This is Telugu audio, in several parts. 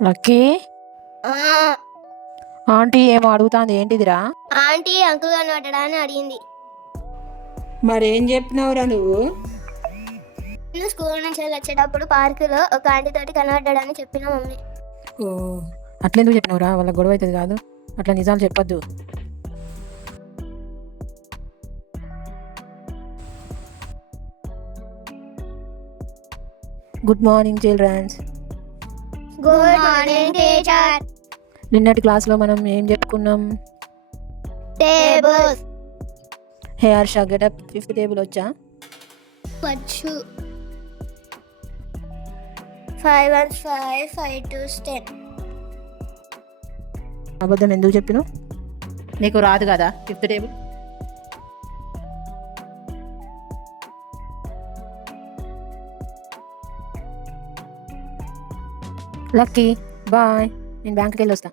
లక్కీ ఆ, ఆంటీ ఏమో అడుగుతాంది, ఏంటిదిరా? ఆంటీ అంకుల్ గారిని పట్టడాన్ని అడిగింది. మరేం చెప్పినావురా నువ్వు? నేను స్కూల్ నుంచి వెళ్ళి వచ్చేటప్పుడు పార్కులో ఒక ఆంటీ తోటి కనబడ్డాడని చెప్పిన మమ్మీ. ఓ అట్లెందుకు చెప్పినవురా? వాళ్ళ గొడవ అవుతుంది కాదు, అట్లా నిజాలు చెప్పొద్దు. Good morning childrens. Good morning teacher. నిన్నటి క్లాస్లో మనం ఏం చెప్పుకున్నాం? Tables. Hey Harsha, get up. 5th table వచ్చా? వచ్చు. 5 1 5 5 2 10. అబద్ధం ఎందుకు చెప్పినావు? నీకు రాదు కదా 5th టేబుల్? లక్కీ బాయ్, నేను బ్యాంక్కి వెళ్ళి వస్తా.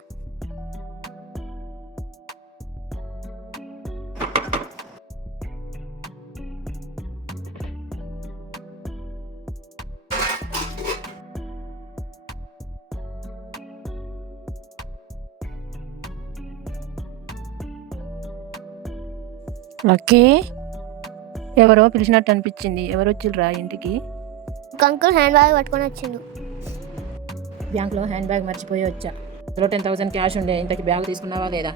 లక్కీ, ఎవరో పిలిచినట్టు అనిపించింది. ఎవరు వచ్చిర్రా ఇంటికి? ఒక అంకుల్ హ్యాండ్ బ్యాగ్ పట్టుకొని వచ్చిండు. బ్యాంక్లో హ్యాండ్ బ్యాగ్ మర్చిపోయి వచ్చా. అందులో 10,000 క్యాష్ ఉండే. ఇంతకి బ్యాగ్ తీసుకున్నావా లేదా?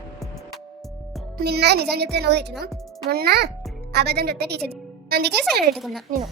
నిన్న నిజం చెప్తే నువ్వు తెచ్చినావు, మొన్న అబద్ధం చెప్తే టీచర్, అందుకే సైలెంట్ పెట్టుకున్నా నేను.